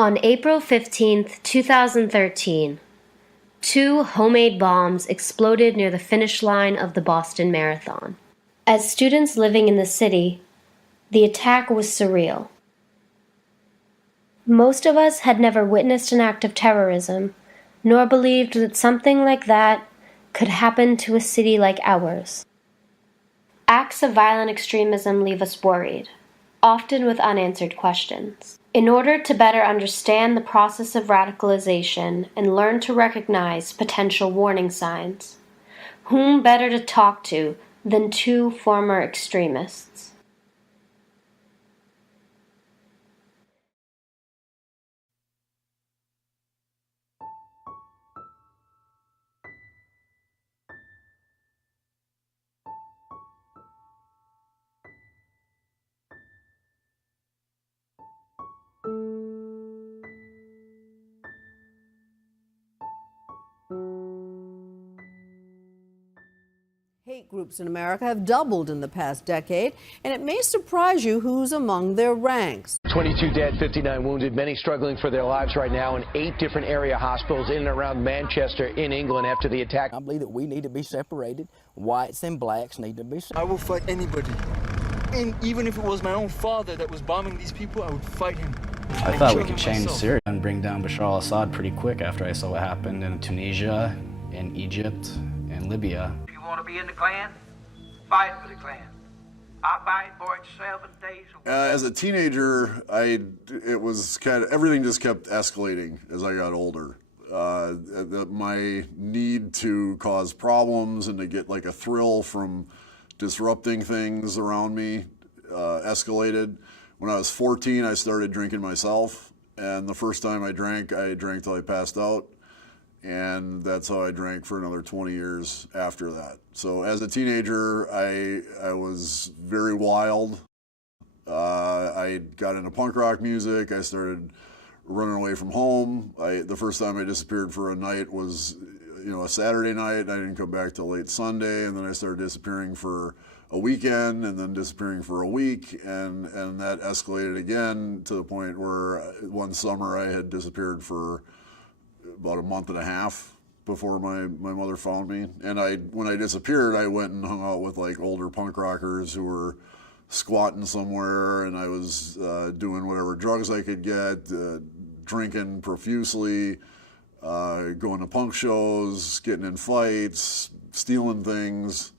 On April 15th, 2013, 2 homemade bombs exploded near the finish line of the Boston Marathon. As students living in the city, the attack was surreal. Most of us had never witnessed an act of terrorism, nor believed that something like that could happen to a city like ours. Acts of violent extremism leave us worried, often with unanswered questions. In order to better understand the process of radicalization and learn to recognize potential warning signs, whom better to talk to than 2 former extremists? Hate groups in America have doubled in the past decade, and it may surprise you who's among their ranks. 22 dead, 59 wounded, many struggling for their lives right now in 8 different area hospitals in and around Manchester in England after the attack. I believe that we need to be separated. Whites and blacks need to be separated. I will fight anybody. And even if it was my own father that was bombing these people, I would fight him. I thought we could change Syria and bring down Bashar al-Assad pretty quick after I saw what happened in Tunisia, in Egypt, and Libya. If you want to be in the Klan, fight for the Klan. I fight for it 7 days a week. As a teenager, it was kind of, everything just kept escalating as I got older. My need to cause problems and to get like a thrill from disrupting things around me escalated. When I was 14, I started drinking myself, and the first time I drank till I passed out, and that's how I drank for another 20 years after that. So as a teenager, I was very wild. I got into punk rock music. I started running away from home. The first time I disappeared for a night was, a Saturday night. I didn't come back till late Sunday, and then I started disappearing for a weekend, and then disappearing for a week, and that escalated again to the point where one summer I had disappeared for about a month and a half before my mother found me. And when I disappeared, I went and hung out with like older punk rockers who were squatting somewhere, and I was doing whatever drugs I could get, drinking profusely, going to punk shows, getting in fights, stealing things.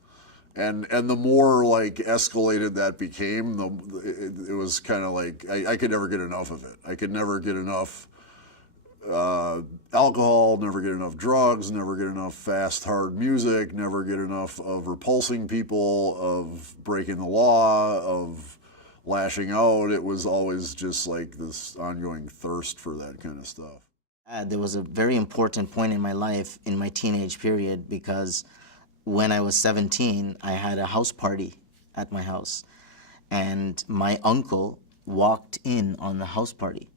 And the more like escalated that became, it was kind of like I could never get enough of it. I could never get enough alcohol, never get enough drugs, never get enough fast, hard music, never get enough of repulsing people, of breaking the law, of lashing out. It was always just like this ongoing thirst for that kind of stuff. There was a very important point in my life in my teenage period, because when I was 17, I had a house party at my house, and my uncle walked in on the house party.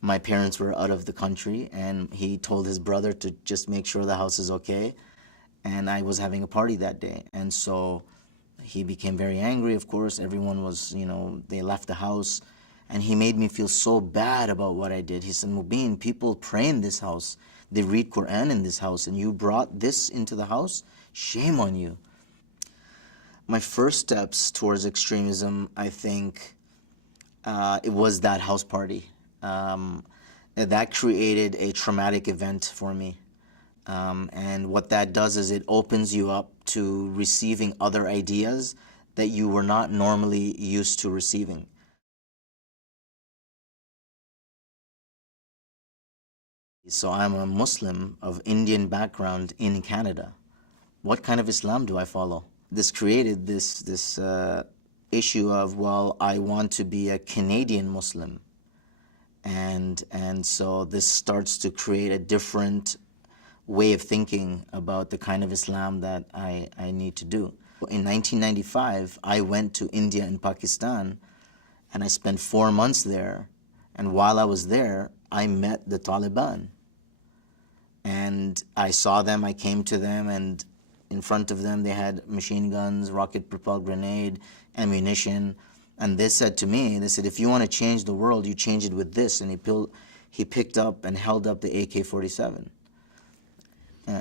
My parents were out of the country, and he told his brother to just make sure the house is okay, and I was having a party that day. And so he became very angry, of course. Everyone was, they left the house, and he made me feel so bad about what I did. He said, Mubin, people pray in this house, they read Quran in this house, and you brought this into the house? Shame on you. My first steps towards extremism, I think, it was that house party. That created a traumatic event for me. And what that does is it opens you up to receiving other ideas that you were not normally used to receiving. So I'm a Muslim of Indian background in Canada. What kind of Islam do I follow? This created this issue of, well, I want to be a Canadian Muslim. And so this starts to create a different way of thinking about the kind of Islam that I need to do. In 1995, I went to India and Pakistan, and I spent 4 months there. And while I was there, I met the Taliban. And I saw them, I came to them, and in front of them they had machine guns, rocket-propelled grenade, ammunition. And they said to me, they said, if you want to change the world, you change it with this. And he picked up and held up the AK-47.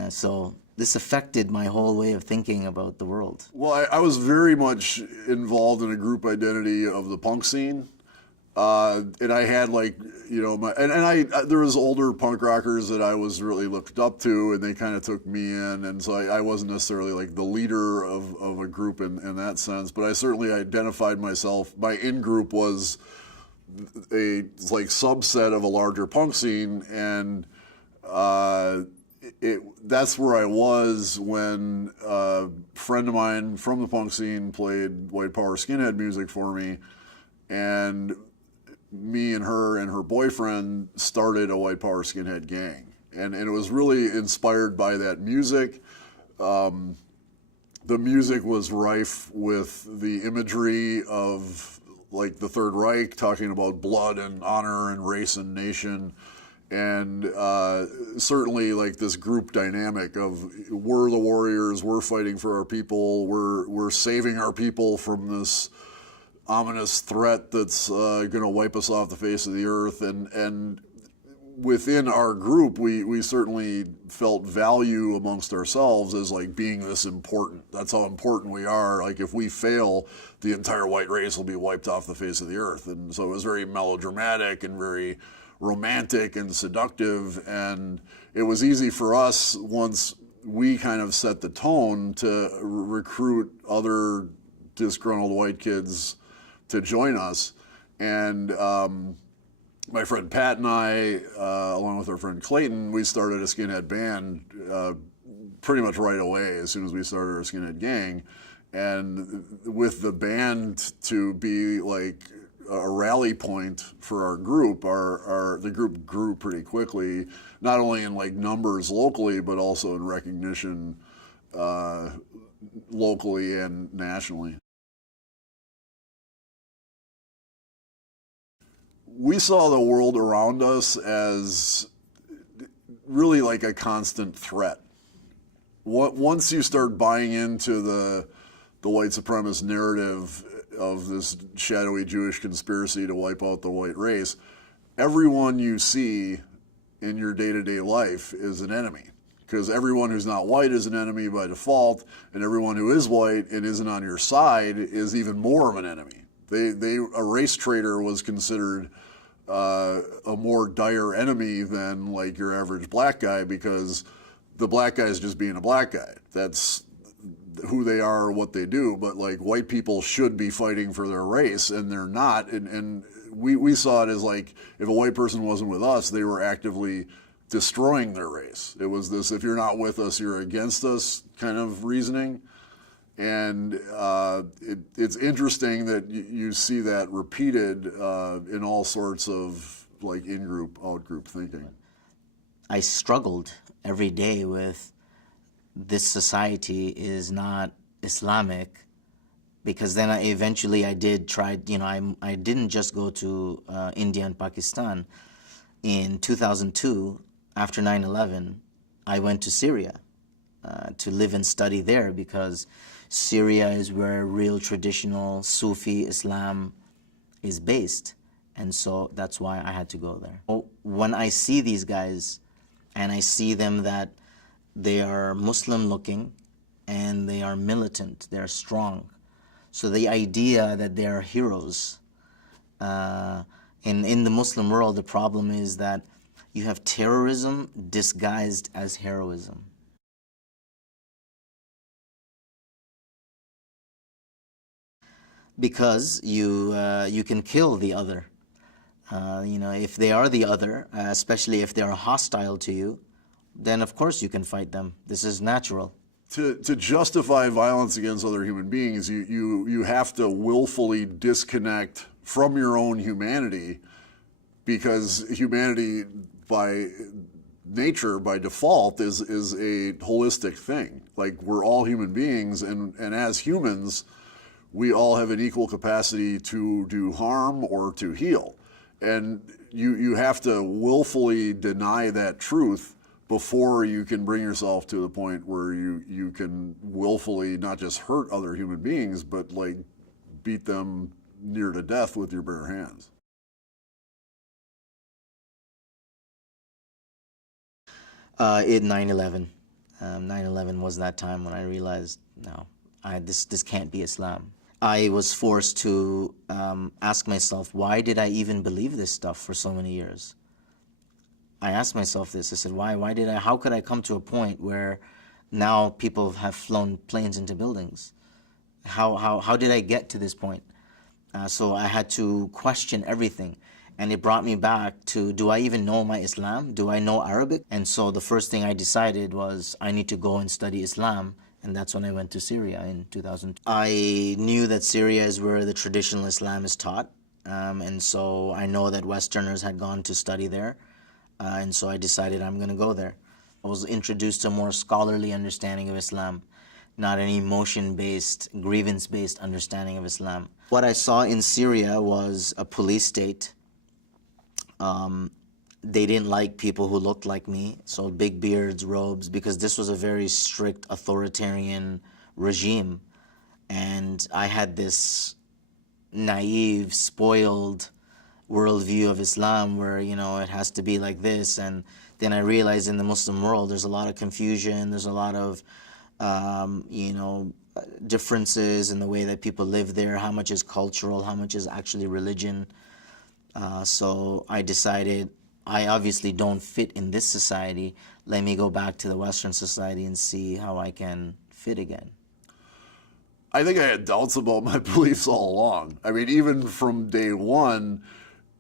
So this affected my whole way of thinking about the world. Well, I was very much involved in a group identity of the punk scene. And I had like, you know, there was older punk rockers that I was really looked up to, and they kind of took me in, and so I wasn't necessarily like the leader of a group in that sense, but I certainly identified myself. My in-group was a like subset of a larger punk scene, and that's where I was when a friend of mine from the punk scene played white power skinhead music for me, and me and her boyfriend started a white power skinhead gang. And it was really inspired by that music. The music was rife with the imagery of like the Third Reich, talking about blood and honor and race and nation. And certainly like this group dynamic of we're the warriors, we're fighting for our people, we're saving our people from this ominous threat that's going to wipe us off the face of the earth. And within our group, we certainly felt value amongst ourselves as like being this important. That's how important we are. Like if we fail, the entire white race will be wiped off the face of the earth. And so it was very melodramatic and very romantic and seductive. And it was easy for us, once we kind of set the tone, to recruit other disgruntled white kids to join us. And my friend Pat and I, along with our friend Clayton, we started a skinhead band pretty much right away as soon as we started our skinhead gang. And with the band to be like a rally point for our group, the group grew pretty quickly, not only in like numbers locally, but also in recognition locally and nationally. We saw the world around us as really like a constant threat. Once you start buying into the white supremacist narrative of this shadowy Jewish conspiracy to wipe out the white race, everyone you see in your day-to-day life is an enemy. Because everyone who's not white is an enemy by default, and everyone who is white and isn't on your side is even more of an enemy. A race traitor was considered a more dire enemy than like your average black guy, because the black guy is just being a black guy. That's who they are, what they do. But like white people should be fighting for their race, and they're not. And we saw it as like if a white person wasn't with us, they were actively destroying their race. It was this, if you're not with us, you're against us kind of reasoning. And it's interesting that you see that repeated in all sorts of like in-group, out-group thinking. I struggled every day with this society is not Islamic, because then I did try, you know, I didn't just go to India and Pakistan. In 2002, after 9/11, I went to Syria to live and study there, because Syria is where real traditional Sufi Islam is based. And so that's why I had to go there. When I see these guys and I see them that they are Muslim looking and they are militant, they're strong. So the idea that they are heroes, in the Muslim world, the problem is that you have terrorism disguised as heroism. Because you can kill the other. You know, if they are the other, especially if they are hostile to you, then of course you can fight them. This is natural. To justify violence against other human beings, you have to willfully disconnect from your own humanity, because humanity by nature, by default, is a holistic thing. Like, we're all human beings, and as humans, we all have an equal capacity to do harm or to heal. And you have to willfully deny that truth before you can bring yourself to the point where you can willfully not just hurt other human beings, but like beat them near to death with your bare hands. In 9/11. 9/11 was that time when I realized, no, this can't be Islam. I was forced to ask myself, why did I even believe this stuff for so many years? I asked myself this. I said, how could I come to a point where now people have flown planes into buildings? How did I get to this point? So I had to question everything. And it brought me back to, do I even know my Islam? Do I know Arabic? And so the first thing I decided was I need to go and study Islam. And that's when I went to Syria in 2002. I knew that Syria is where the traditional Islam is taught. And so I know that Westerners had gone to study there. And so I decided I'm going to go there. I was introduced to a more scholarly understanding of Islam, not an emotion-based, grievance-based understanding of Islam. What I saw in Syria was a police state. They didn't like people who looked like me, so big beards, robes, because this was a very strict authoritarian regime. And I had this naive, spoiled worldview of Islam where, you know, it has to be like this. And then I realized in the Muslim world there's a lot of confusion, there's a lot of, differences in the way that people live there, how much is cultural, how much is actually religion. So I decided, I obviously don't fit in this society. Let me go back to the Western society and see how I can fit again. I think I had doubts about my beliefs all along. I mean, even from day one,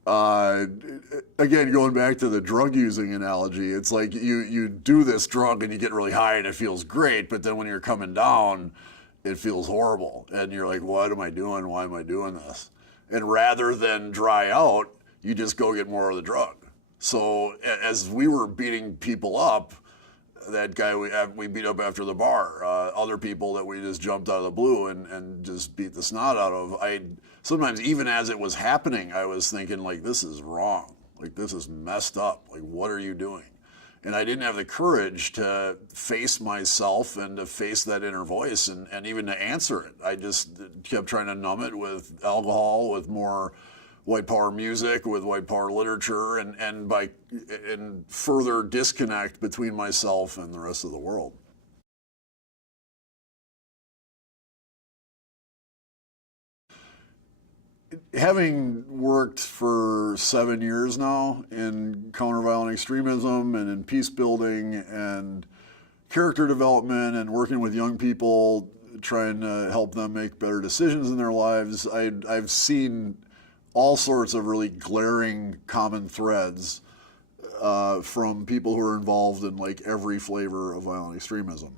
again, going back to the drug using analogy, it's like you do this drug and you get really high and it feels great, but then when you're coming down, it feels horrible. And you're like, what am I doing? Why am I doing this? And rather than dry out, you just go get more of the drug. So as we were beating people up, that guy we beat up after the bar, other people that we just jumped out of the blue and just beat the snot out of, sometimes even as it was happening, I was thinking, like, this is wrong. Like, this is messed up. Like, what are you doing? And I didn't have the courage to face myself and to face that inner voice and even to answer it. I just kept trying to numb it with alcohol, with more white power music, with white power literature, and further disconnect between myself and the rest of the world. Having worked for 7 years now in counter-violent extremism and in peace building and character development and working with young people, trying to help them make better decisions in their lives, I've seen all sorts of really glaring common threads from people who are involved in like every flavor of violent extremism.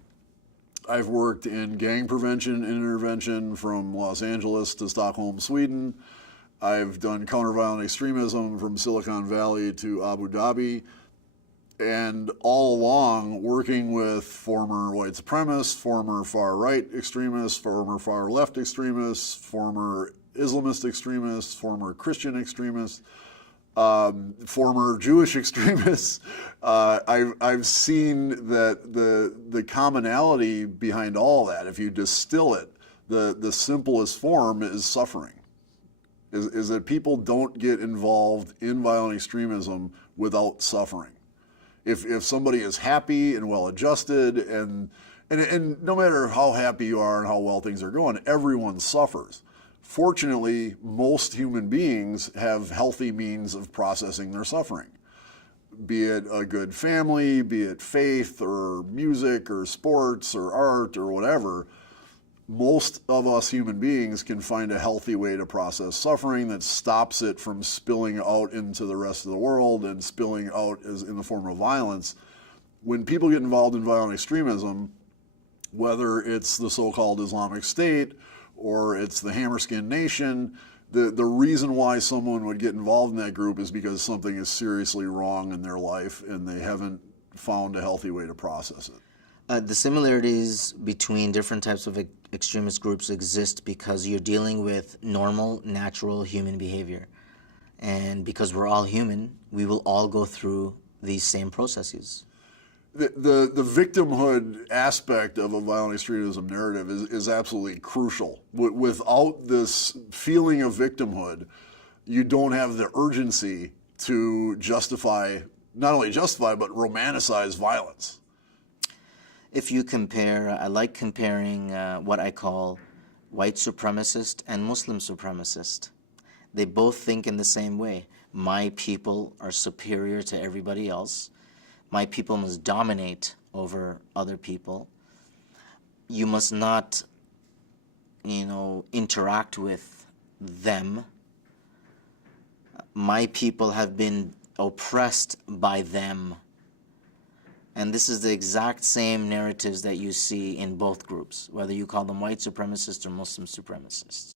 I've worked in gang prevention and intervention from Los Angeles to Stockholm, Sweden. I've done counter-violent extremism from Silicon Valley to Abu Dhabi. And all along, working with former white supremacists, former far-right extremists, former far-left extremists, former Islamist extremists, former Christian extremists, former Jewish extremists, I've seen that the commonality behind all that, if you distill it, the simplest form is suffering. Is that people don't get involved in violent extremism without suffering. If somebody is happy and well-adjusted, and no matter how happy you are and how well things are going, everyone suffers. Fortunately, most human beings have healthy means of processing their suffering, be it a good family, be it faith or music or sports or art or whatever. Most of us human beings can find a healthy way to process suffering that stops it from spilling out into the rest of the world and spilling out as in the form of violence. When people get involved in violent extremism, whether it's the so-called Islamic State or it's the Hammerskin Nation, the reason why someone would get involved in that group is because something is seriously wrong in their life and they haven't found a healthy way to process it. The similarities between different types of extremist groups exist because you're dealing with normal, natural human behavior. And because we're all human, we will all go through these same processes. The victimhood aspect of a violent extremism narrative is absolutely crucial. Without this feeling of victimhood, you don't have the urgency to justify not only justify, but romanticize violence. If you compare, I like comparing what I call white supremacist and Muslim supremacist. They both think in the same way. My people are superior to everybody else. My people must dominate over other people. You must not, interact with them. My people have been oppressed by them. And this is the exact same narratives that you see in both groups, whether you call them white supremacists or Muslim supremacists.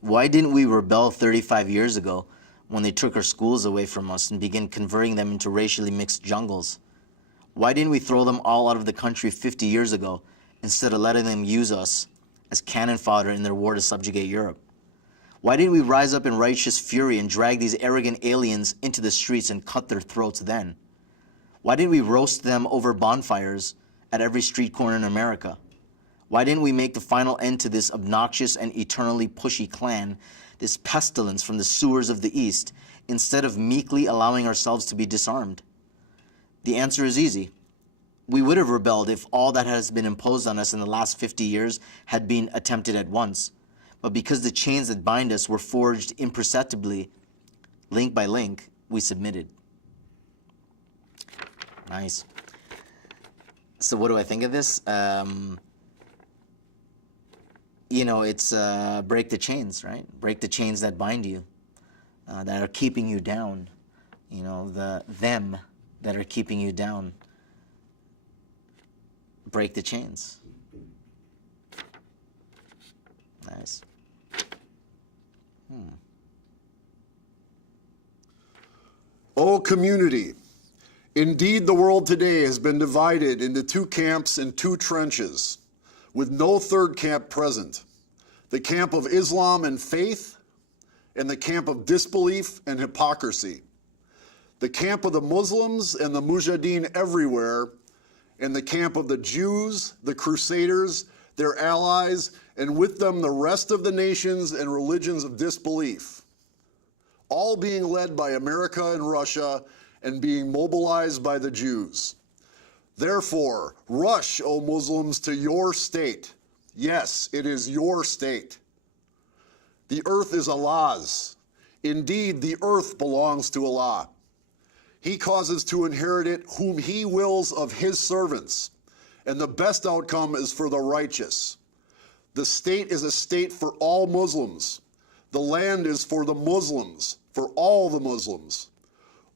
Why didn't we rebel 35 years ago when they took our schools away from us and began converting them into racially mixed jungles? Why didn't we throw them all out of the country 50 years ago instead of letting them use us as cannon fodder in their war to subjugate Europe? Why didn't we rise up in righteous fury and drag these arrogant aliens into the streets and cut their throats then? Why didn't we roast them over bonfires at every street corner in America? Why didn't we make the final end to this obnoxious and eternally pushy clan, this pestilence from the sewers of the East, instead of meekly allowing ourselves to be disarmed? The answer is easy. We would have rebelled if all that has been imposed on us in the last 50 years had been attempted at once. But because the chains that bind us were forged imperceptibly, link by link, we submitted. Nice. So what do I think of this? It's break the chains, right? Break the chains that bind you, that are keeping you down. Them that are keeping you down. Break the chains. Nice. O community, indeed the world today has been divided into two camps and two trenches, with no third camp present, the camp of Islam and faith, and the camp of disbelief and hypocrisy, the camp of the Muslims and the Mujahideen everywhere, and the camp of the Jews, the Crusaders, their allies, and with them the rest of the nations and religions of disbelief, all being led by America and Russia and being mobilized by the Jews. Therefore, rush, O Muslims, to your state. Yes, it is your state. The earth is Allah's. Indeed, the earth belongs to Allah. He causes to inherit it whom he wills of his servants, and the best outcome is for the righteous. The state is a state for all Muslims. The land is for the Muslims, for all the Muslims.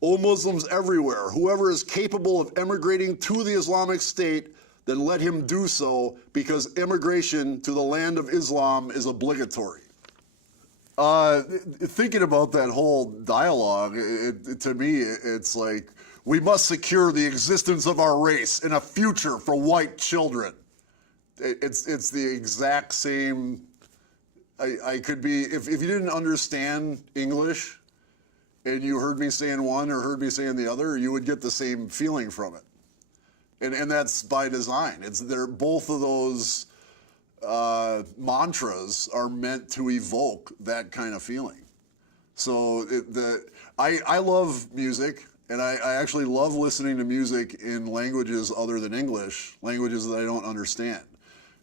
O Muslims everywhere, whoever is capable of emigrating to the Islamic State, then let him do so, because immigration to the land of Islam is obligatory. Thinking about that whole dialogue, to me, it's like, we must secure the existence of our race and a future for white children. It's the exact same. I could be, if you didn't understand English and you heard me saying one or heard me saying the other, you would get the same feeling from it. And that's by design. They're both of those mantras are meant to evoke that kind of feeling. So I love music, and I actually love listening to music in languages other than English, languages that I don't understand,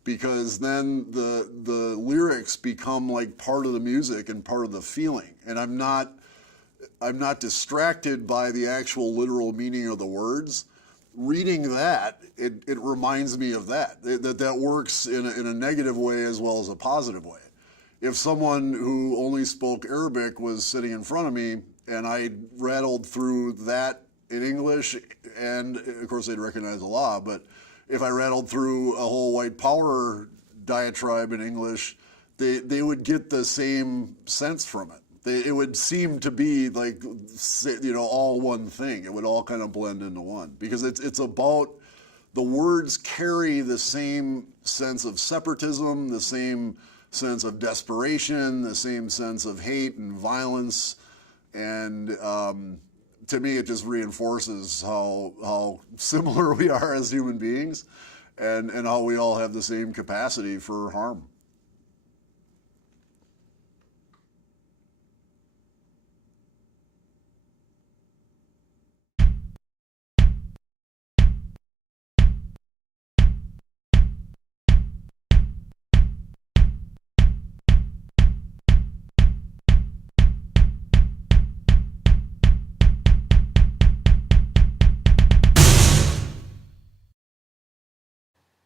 because then the lyrics become like part of the music and part of the feeling, and I'm not distracted by the actual literal meaning of the words. Reading that, it reminds me of that works in a negative way as well as a positive way. If someone who only spoke Arabic was sitting in front of me and I rattled through that in English, and of course they'd recognize Allah, but if I rattled through a whole white power diatribe in English, they would get the same sense from it. It would seem to be like, all one thing. It would all kind of blend into one, because it's about, the words carry the same sense of separatism, the same sense of desperation, the same sense of hate and violence, and to me it just reinforces how similar we are as human beings, and how we all have the same capacity for harm.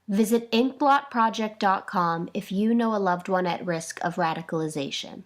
Visit inkblotproject.com if you know a loved one at risk of radicalization.